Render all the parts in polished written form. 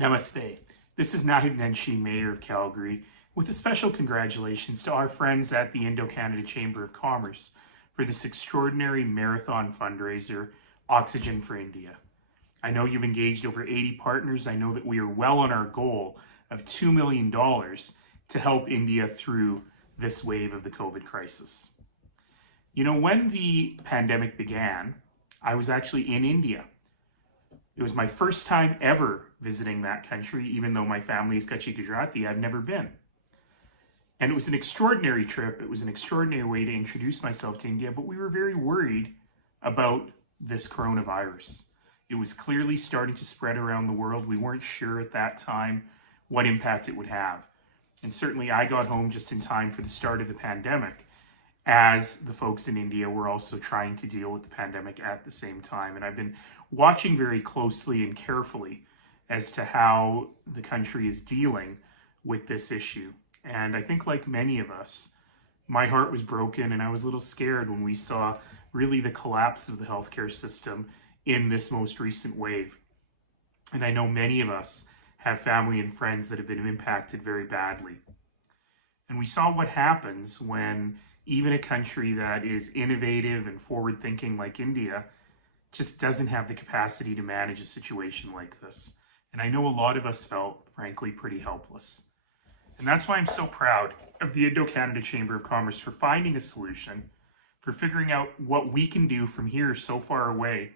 Namaste. This is Naheed Nenshi, Mayor of Calgary, with a special congratulations to our friends at the Indo-Canada Chamber of Commerce for this extraordinary marathon fundraiser, Oxygen for India. I know you've engaged over 80 partners. I know that we are well on our goal of $2 million to help India through this wave of the COVID crisis. You know, when the pandemic began, I was actually in India. It was my first time ever visiting that country, even though my family is Kachi Gujarati, I've never been. And it was an extraordinary trip. It was an extraordinary way to introduce myself to India, but we were very worried about this coronavirus. It was clearly starting to spread around the world. We weren't sure at that time what impact it would have. And certainly I got home just in time for the start of the pandemic, as the folks in India were also trying to deal with the pandemic at the same time. And I've been watching very closely and carefully as to how the country is dealing with this issue. And I think, like many of us, my heart was broken and I was a little scared when we saw really the collapse of the healthcare system in this most recent wave. And I know many of us have family and friends that have been impacted very badly. And we saw what happens when even a country that is innovative and forward-thinking like India just doesn't have the capacity to manage a situation like this. And I know a lot of us felt, frankly, pretty helpless. And that's why I'm so proud of the Indo-Canada Chamber of Commerce for finding a solution, for figuring out what we can do from here so far away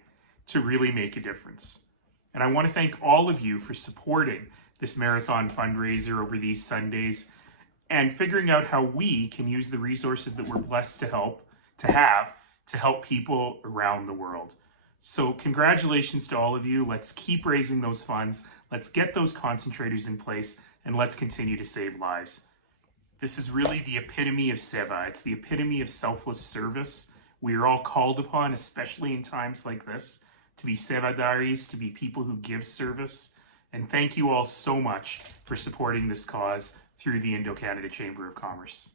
to really make a difference. And I want to thank all of you for supporting this marathon fundraiser over these Sundays and figuring out how we can use the resources that we're blessed to help people around the world. So congratulations to all of you. Let's keep raising those funds. Let's get those concentrators in place, and let's continue to save lives. This is really the epitome of seva. It's the epitome of selfless service. We are all called upon, especially in times like this, to be sevadaris, to be people who give service. And thank you all so much for supporting this cause through the Indo-Canada Chamber of Commerce.